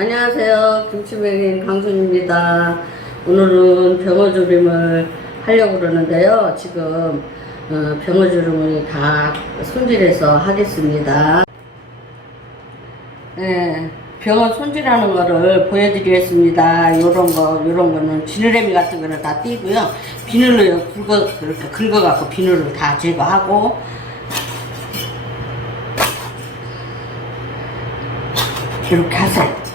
안녕하세요. 김치매인 강순입니다. 오늘은 병어조림을 하려고 그러는데요. 지금 어, 병어조림을 다 손질해서 하겠습니다. 네, 병어 손질하는 거를 보여드리겠습니다. 요런 거, 요런 거는 지느러미 같은 거는 다 띄고요. 비늘로 긁어, 이렇게 긁어갖고 비늘을 다 제거하고, 이렇게 하세요.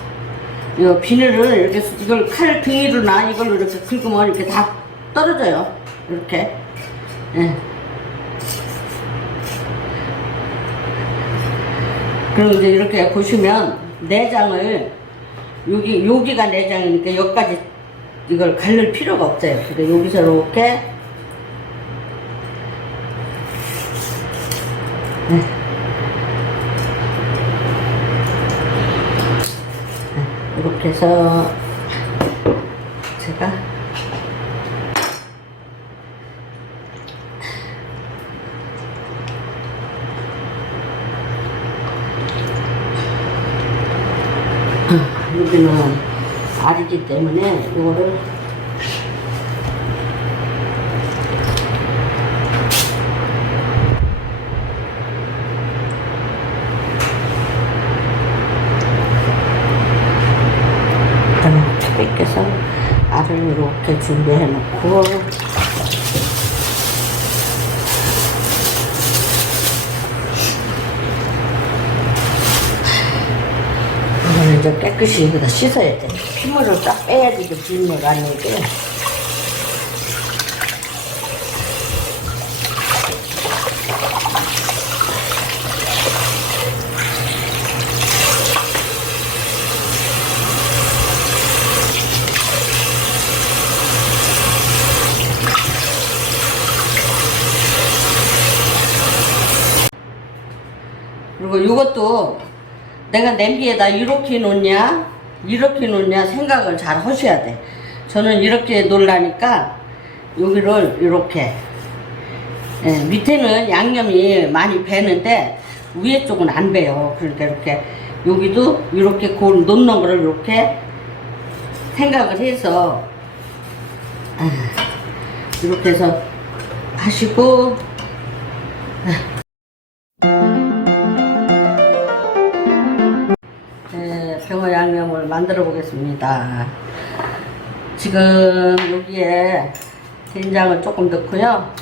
요 비늘을 이렇게 수- 이걸 칼 등이로나 이걸로 이렇게 긁으면 이렇게 다 떨어져요. 이렇게. 예. 그리고 이제 이렇게 보시면 내장을 여기 여기가 내장이니까 여기까지 이걸 갈릴 필요가 없어요. 근데 여기서 이렇게 네. 해서 제가 여기는 알이기 때문에 이거를 이렇게 뺏겨서 알을 이렇게 준비해 놓고 이거는 이제 깨끗이 여기다 씻어야 돼. 피물을 쫙 빼야지 비린내가 안 나게. 그리고 이것도 내가 냄비에다 이렇게 놓냐 이렇게 놓냐 생각을 잘 하셔야 돼. 저는 이렇게 놓으려니까 여기를 이렇게. 예, 밑에는 양념이 많이 배는데 위에 쪽은 안 배요. 그러니까 이렇게 여기도 이렇게 골 놓는 거를 이렇게 생각을 해서 아, 이렇게 해서 하시고 만들어 보겠습니다. 지금 여기에 된장을 조금 넣고요.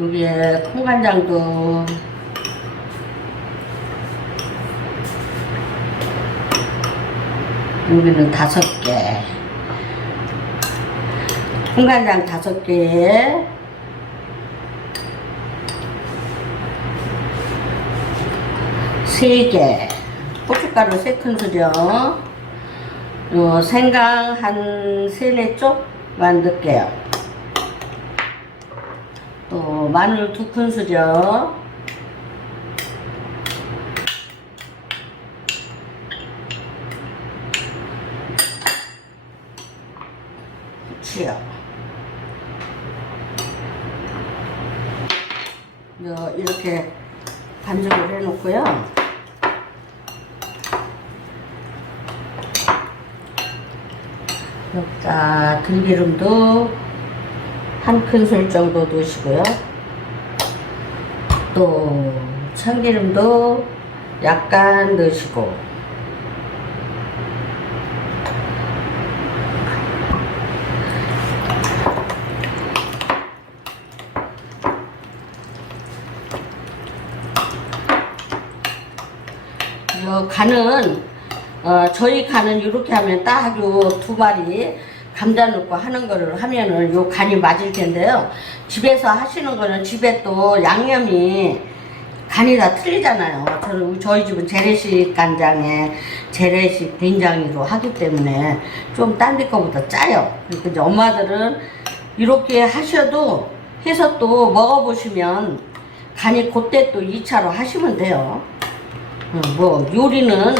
여기에 콩간장도 여기는 다섯 개 콩간장 다섯 개에 세 개, 고춧가루 세 큰술이요. 요 생강 한 세네 쪽만 넣을게요. 또 마늘 두 큰술이요. 후추요. 요 이렇게 반죽을 해놓고요. 자, 들기름도 한 큰술 정도 넣으시고요. 또 참기름도 약간 넣으시고 요 간은 어, 저희 간은 이렇게 하면 딱 요 두 마리 감자 넣고 하는 거를 하면은 요 간이 맞을 텐데요. 집에서 하시는 거는 집에 또 양념이 간이 다 틀리잖아요. 저는 저희 집은 재래식 간장에 재래식 된장으로 하기 때문에 좀 딴 데 거보다 짜요. 그러니까 이제 엄마들은 이렇게 하셔도 해서 또 먹어보시면 간이 그때 또 2차로 하시면 돼요. 어, 뭐 요리는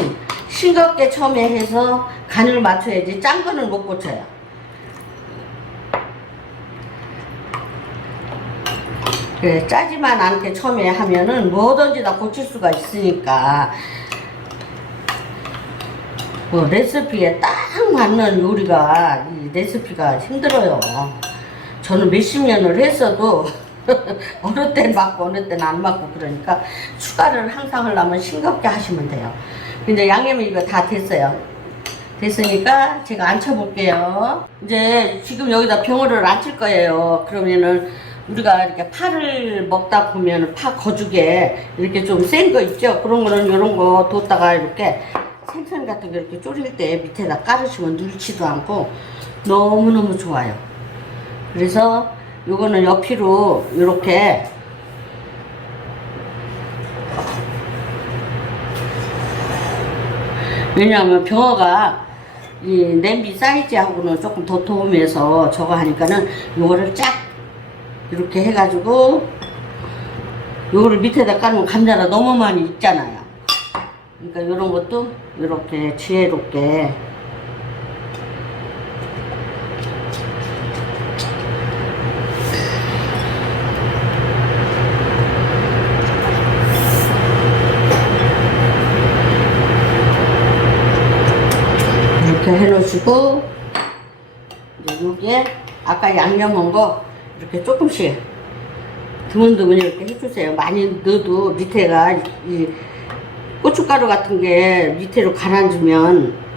싱겁게 처음에 해서 간을 맞춰야지 짠 거는 못 고쳐요. 그래, 짜지만 않게 처음에 하면은 뭐든지 다 고칠 수가 있으니까 뭐 레시피에 딱 맞는 요리가 이 레시피가 힘들어요. 저는 몇십 년을 했어도 어느 땐 맞고 어느 땐 안 맞고 그러니까 추가를 항상 하려면 싱겁게 하시면 돼요. 근데 양념이 이거 다 됐어요. 됐으니까 제가 앉혀볼게요. 이제 지금 여기다 병어를 앉힐 거예요. 그러면은 우리가 이렇게 파를 먹다 보면 파 거죽에 이렇게 좀 센 거 있죠? 그런 거는 이런 거 뒀다가 이렇게 생선 같은 거 이렇게 졸일 때 밑에다 깔으시면 눌지도 않고 너무너무 좋아요. 그래서 요거는 옆으로 이렇게 왜냐하면 병어가 이 냄비 사이즈하고는 조금 더 도움해서 저거 하니까는 요거를 쫙 이렇게 해가지고 요거를 밑에다 깔으면 감자가 너무 많이 익잖아요. 그러니까 이런 것도 이렇게 지혜롭게 해놓으시고 이제 요게 아까 양념한 거 이렇게 조금씩 드문드문 이렇게 해주세요. 많이 넣어도 밑에가 이 고춧가루 같은 게 밑으로 가라앉으면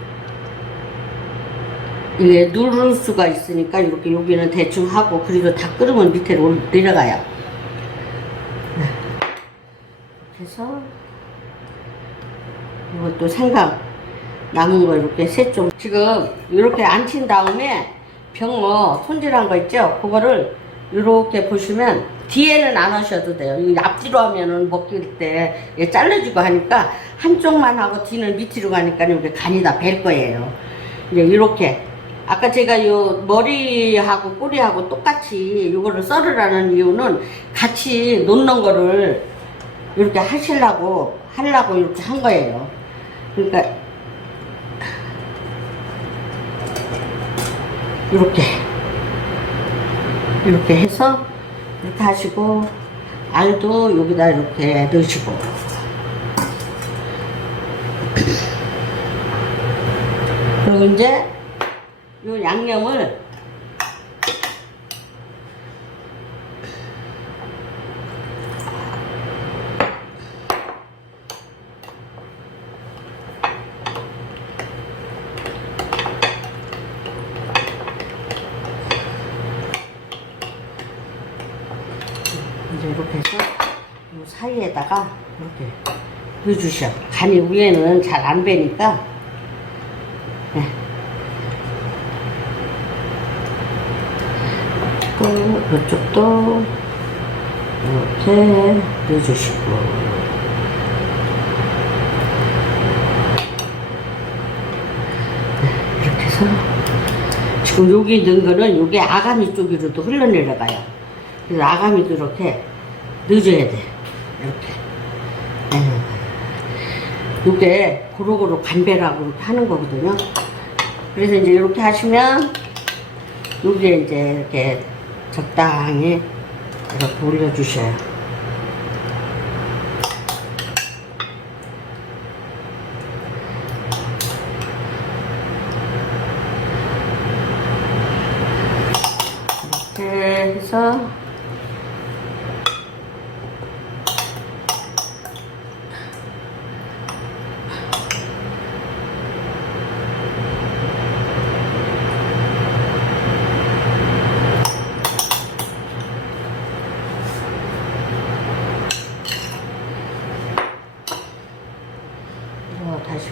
이게 누를 수가 있으니까 이렇게 여기는 대충 하고 그리고 다 끓으면 밑으로 올- 내려가요. 네. 이렇게 해서 이것도 생강 남은 거 이렇게 셋좀 지금 이렇게 앉힌 다음에 병어 손질한 거 있죠? 그거를 이렇게 보시면 뒤에는 안 하셔도 돼요. 이 앞뒤로 하면은 먹을 때 잘라지고 하니까 한쪽만 하고 뒤는 밑으로 가니까 이게 간이 다 벨 거예요. 이제 이렇게 아까 제가 요 머리하고 꼬리하고 똑같이 이거를 썰으라는 이유는 같이 놓는 거를 이렇게 하시려고 하려고 이렇게 한 거예요. 그러니까 이렇게. 이렇게 해서 이렇게 하시고 알도 여기다 이렇게 넣으시고. 그리고 이제 이 양념을 이제 이렇게 해서 이 사이에다가 이렇게 넣어주셔. 간이 위에는 잘 안 배니까. 네. 또 이쪽도 이렇게 넣어주시고. 네, 이렇게 해서 지금 여기 넣은 거는 여기 아가미 쪽으로도 흘러내려가요. 그래서 아가미도 이렇게 넣어줘야 돼. 이렇게. 이게 고루고루 간배라고 하는 거거든요. 그래서 이제 이렇게 하시면 여기에 이제 이렇게 적당히 이렇게 올려주셔요. 이렇게 해서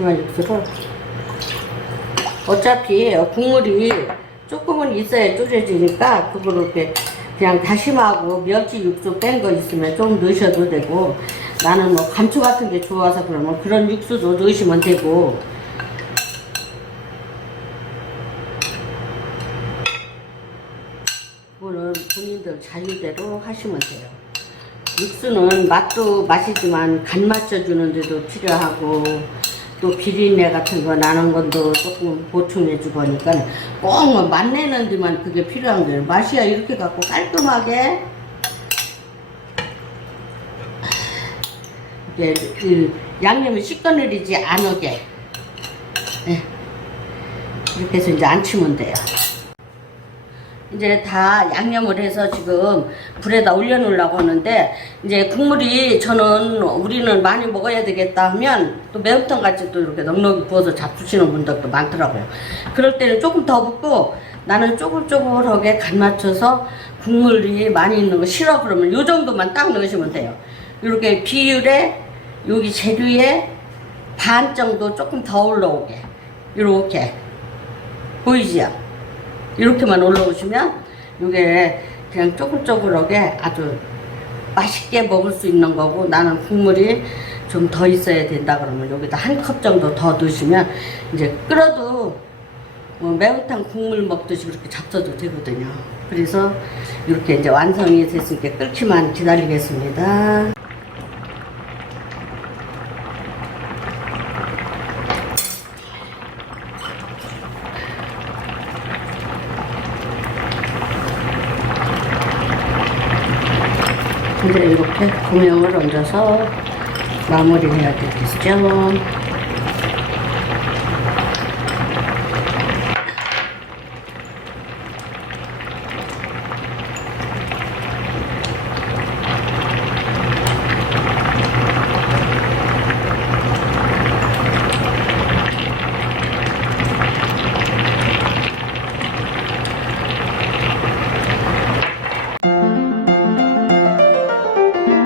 어, 다시마 육수를 어차피 국물이 조금은 있어야 졸여지니까 그거를 이렇게 그냥 다시마하고 멸치 육수 뺀 거 있으면 좀 넣으셔도 되고 나는 뭐 감초 같은 게 좋아서 그러면 그런 육수도 넣으시면 되고 그거는 본인들 자유대로 하시면 돼요. 육수는 맛도 맛이지만 간 맞춰주는 데도 필요하고 또 비린내 같은 거 나는 것도 조금 보충해 주거니까 꼭 맛내는 데만 그게 필요한 거예요. 맛이야 이렇게 갖고 깔끔하게 이게 양념이 시꺼내리지 않게 예. 이렇게 해서 이제 안 치면 돼요. 이제 다 양념을 해서 지금 불에다 올려놓으려고 하는데 이제 국물이 저는 우리는 많이 먹어야 되겠다 하면 또 매운탕 같이 또 이렇게 넉넉히 부어서 잡수시는 분들도 많더라고요. 그럴 때는 조금 더 붓고 나는 쪼글쪼글하게 간 맞춰서 국물이 많이 있는 거 싫어 그러면 요 정도만 딱 넣으시면 돼요. 이렇게 비율에 여기 재료에 반 정도 조금 더 올라오게 이렇게 보이지요? 이렇게만 올라오시면 이게 그냥 쪼글쪼글하게 아주 맛있게 먹을 수 있는 거고 나는 국물이 좀 더 있어야 된다 그러면 여기다 한 컵 정도 더 넣으시면 이제 끓어도 뭐 매운탕 국물 먹듯이 그렇게 잡숴도 되거든요. 그래서 이렇게 이제 완성이 됐으니까 끓기만 기다리겠습니다. 이제 이렇게 고명을 얹어서 마무리해야 되겠죠.